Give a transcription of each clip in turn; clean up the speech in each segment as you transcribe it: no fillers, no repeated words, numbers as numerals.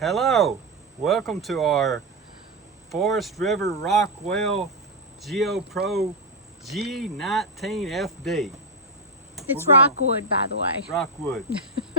Hello, welcome to our Forest River Rockwood GeoPro G19FD. It's Rockwood, by the way. Rockwood.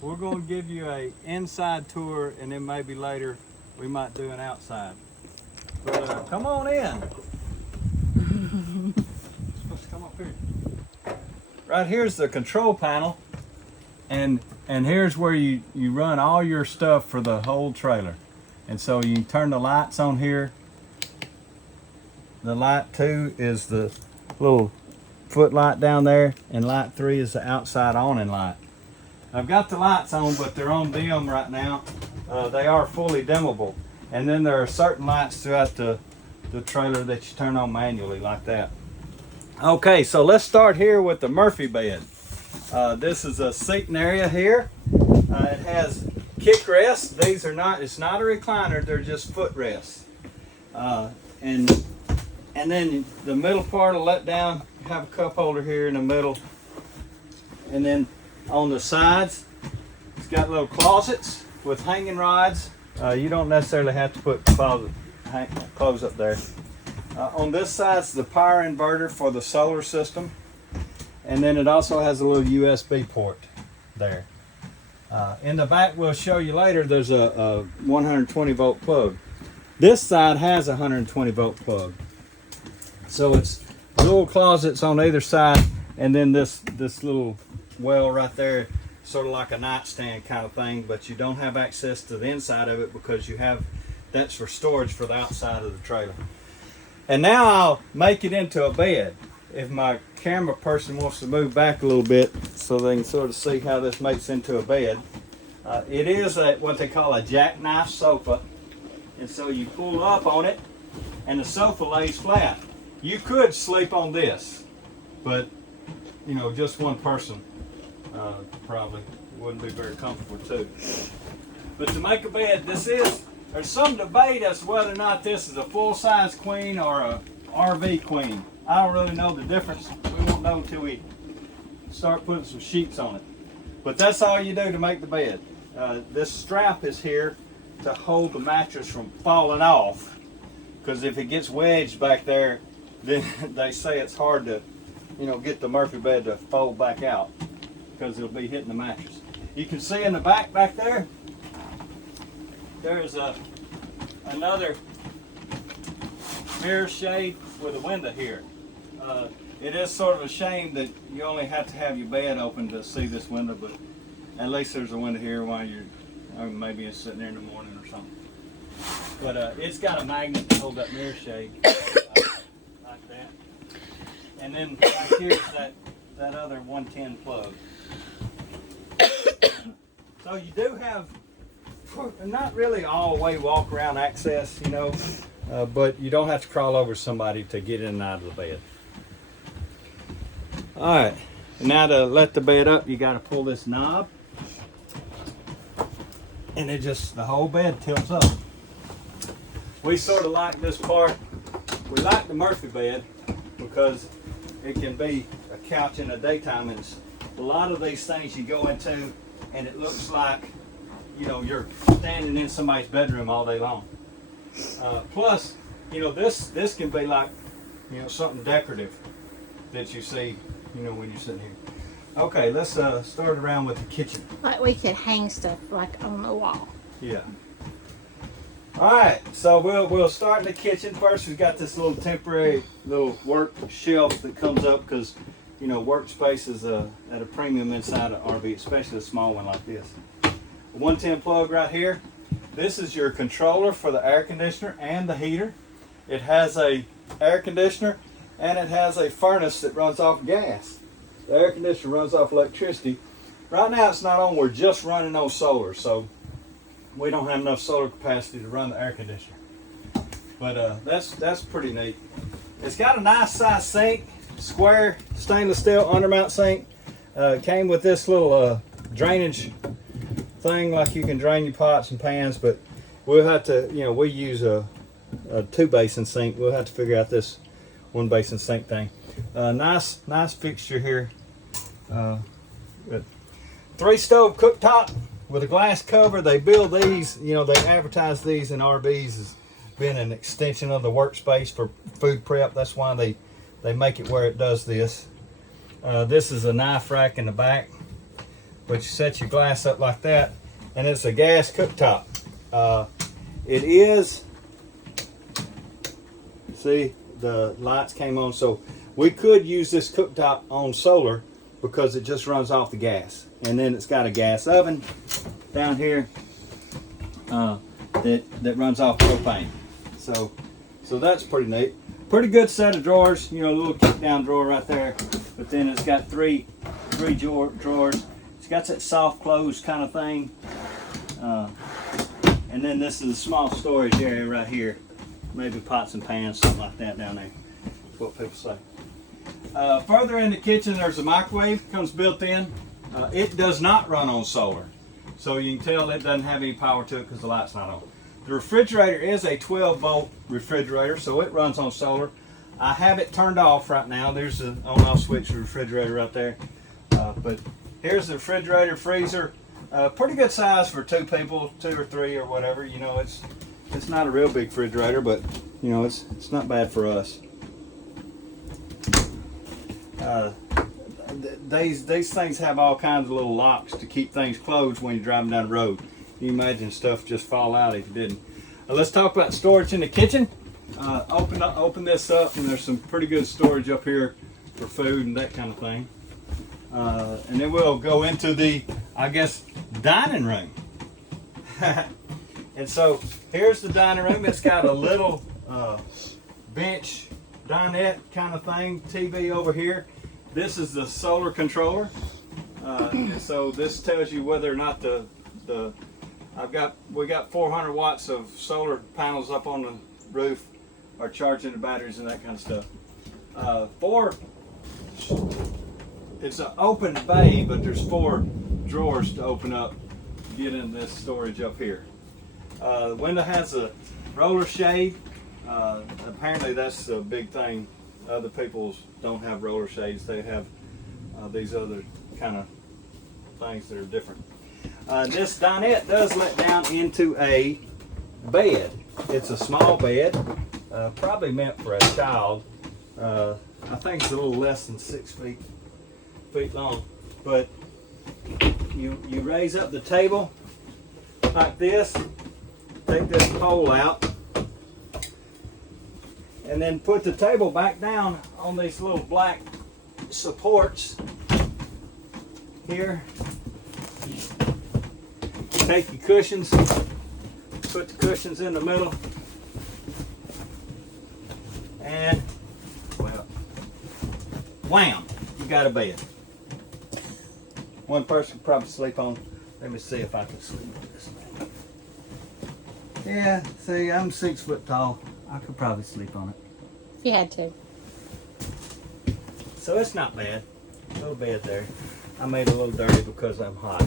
We're going to give you a inside tour, and then maybe later we might do an outside. But come on in. Supposed to come up here. Right here's the control panel, and here's where you run all your stuff for the whole trailer. And so you can turn the lights on here. The light 2 is the little footlight down there, and light 3 is the outside awning light. I've got the lights on, but they're on dim right now. They are fully dimmable. And then there are certain lights throughout the trailer that you turn on manually like that. Okay, so let's start here with the Murphy bed. This is a seating area here. It has kick rests. These are not, it's not a recliner, they're just footrests. And then the middle part will let down, you have a cup holder here in the middle. And then on the sides, it's got little closets with hanging rods. You don't necessarily have to put clothes up there. On this side's the power inverter for the solar system. And then it also has a little USB port there. In the back, we'll show you later, there's a 120 volt plug. This side has a 120 volt plug. So it's little closets on either side, and then this little well right there, sort of like a nightstand kind of thing, but you don't have access to the inside of it because that's for storage for the outside of the trailer. And now I'll make it into a bed. If my camera person wants to move back a little bit so they can sort of see how this makes into a bed. It is what they call a jackknife sofa. And so you pull up on it and the sofa lays flat. You could sleep on this, but you know, just one person probably wouldn't be very comfortable too. But to make a bed, there's some debate as to whether or not this is a full-size queen or a RV queen. I don't really know the difference. We won't know until we start putting some sheets on it. But that's all you do to make the bed. This strap is here to hold the mattress from falling off, because if it gets wedged back there, then they say it's hard to, get the Murphy bed to fold back out because it'll be hitting the mattress. You can see in the back there, there's another mirror shade with a window here. It is sort of a shame that you only have to have your bed open to see this window, but at least there's a window here while you're, maybe it's sitting there in the morning or something. But it's got a magnet to hold that mirror shade like that. And then right here's that other 110 plug. So you do have not really all the way walk around access, but you don't have to crawl over somebody to get in and out of the bed. All right, now to let the bed up, you got to pull this knob, and the whole bed tilts up. We sort of like this part. We like the Murphy bed because it can be a couch in the daytime, and a lot of these things you go into and it looks like you're standing in somebody's bedroom all day long. Plus, this can be like something decorative that you see when you're sitting here. Okay, let's start around with the kitchen. Like we could hang stuff like on the wall. Yeah. All right, so we'll start in the kitchen. First, we've got this little temporary little work shelf that comes up because workspace is at a premium inside an RV, especially a small one like this. A 110 plug right here. This is your controller for the air conditioner and the heater. It has a air conditioner and it has a furnace that runs off gas. The air conditioner runs off electricity. Right now it's not on, we're just running on solar, so we don't have enough solar capacity to run the air conditioner. But that's pretty neat. It's got a nice size sink, square stainless steel undermount sink. Came with this little drainage thing, like you can drain your pots and pans, but we'll have to, we use a 2-basin sink. We'll have to figure out this 1-basin sink thing. Nice fixture here. 3-stove cooktop with a glass cover. They build these, you know, they advertise these in RVs as being an extension of the workspace for food prep. That's why they make it where it does this. This is a knife rack in the back, but you set your glass up like that, and it's a gas cooktop. It is, see, the lights came on, so we could use this cooktop on solar because it just runs off the gas. And then it's got a gas oven down here that runs off propane. So that's pretty neat. Pretty good set of drawers, you know, a little kick down drawer right there. But then it's got three drawers. It's got that soft close kind of thing. And then this is a small storage area right here. Maybe pots and pans, something like that down there. That's what people say. Further in the kitchen, there's a microwave, comes built in. It does not run on solar. So you can tell it doesn't have any power to it because the light's not on. The refrigerator is a 12-volt refrigerator, so it runs on solar. I have it turned off right now. There's an on-off switch for the refrigerator right there. But here's the refrigerator, freezer. Pretty good size for two people, 2 or 3 or whatever. You know, it's not a real big refrigerator, but you know, it's not bad for us. These things have all kinds of little locks to keep things closed when you're driving down the road. You imagine stuff just fall out if you didn't. Let's talk about storage in the kitchen. Open this up, and there's some pretty good storage up here for food and that kind of thing. And then we'll go into the, I guess, dining room. And so here's the dining room. It's got a little bench dinette kind of thing, TV over here. This is the solar controller. And so this tells you whether or not we got 400 watts of solar panels up on the roof are charging the batteries and that kind of stuff. It's an open bay, but there's 4 drawers to open up to get in this storage up here. The window has a roller shade. Apparently that's a big thing. Other people don't have roller shades. They have these other kind of things that are different. This dinette does let down into a bed. It's a small bed, probably meant for a child. I think it's a little less than 6 feet long. But you raise up the table like this, take this pole out, and then put the table back down on these little black supports here. Take your cushions, put the cushions in the middle, and well, wham, you got a bed. One person could probably sleep on. Let me see if I can sleep on this thing. Yeah, see, I'm 6 foot tall. I could probably sleep on it. If you had to. So it's not bad. A little bed there. I made it a little dirty because I'm hot.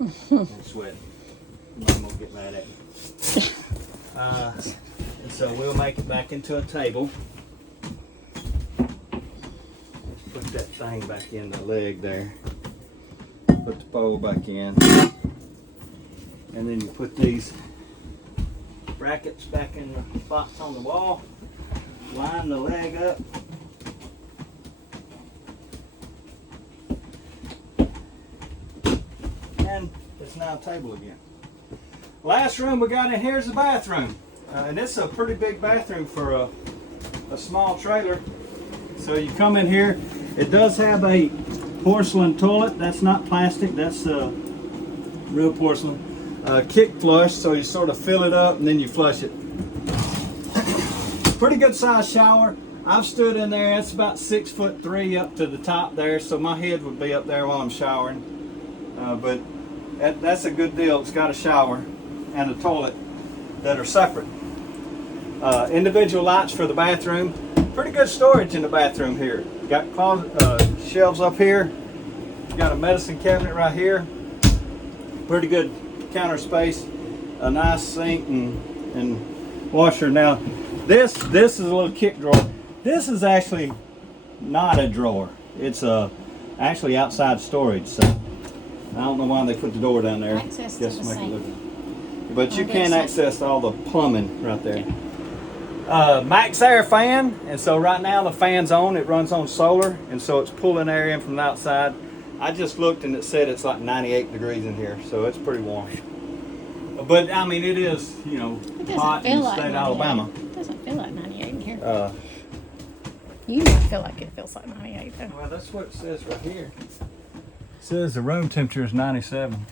I'm sweating. Mom will get mad at me. And so we'll make it back into a table. Put that thing back in the leg there. Put the pole back in. And then you put these brackets back in the spots on the wall. Line the leg up. And it's now a table again. Last room we got in here is the bathroom. And it's a pretty big bathroom for a small trailer. So you come in here. It does have a porcelain toilet. That's not plastic. That's real porcelain. Kick flush, so you sort of fill it up and then you flush it. Pretty good sized shower. I've stood in there. It's about 6'3" up to the top there, so my head would be up there while I'm showering. But that's a good deal. It's got a shower and a toilet that are separate. Individual lights for the bathroom. Pretty good storage in the bathroom here. Got closet, shelves up here. Got a medicine cabinet right here. Pretty good counter space. A nice sink and washer. Now, this is a little kick drawer. This is actually not a drawer. It's actually outside storage. So I don't know why they put the door down there. Access to Just the make it sink. look. But you Oh, can that's access all the plumbing right there. Max air fan, and so right now the fan's on. It runs on solar, and so it's pulling air in from the outside. I just looked and it said it's like 98 degrees in here, so it's pretty warm. But I mean, it is, you know, It doesn't hot in feel the like state of 98. Alabama. It doesn't feel like 98 in here. Uh, You might feel like it feels like 98 though. well, that's what it says right here. It says the room temperature is 97.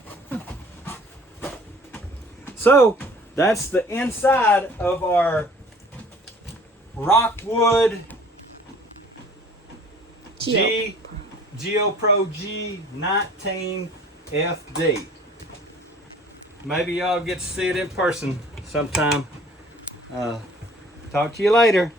So that's the inside of our Rockwood GeoPro G19 FD. Maybe y'all get to see it in person sometime. Talk to you later.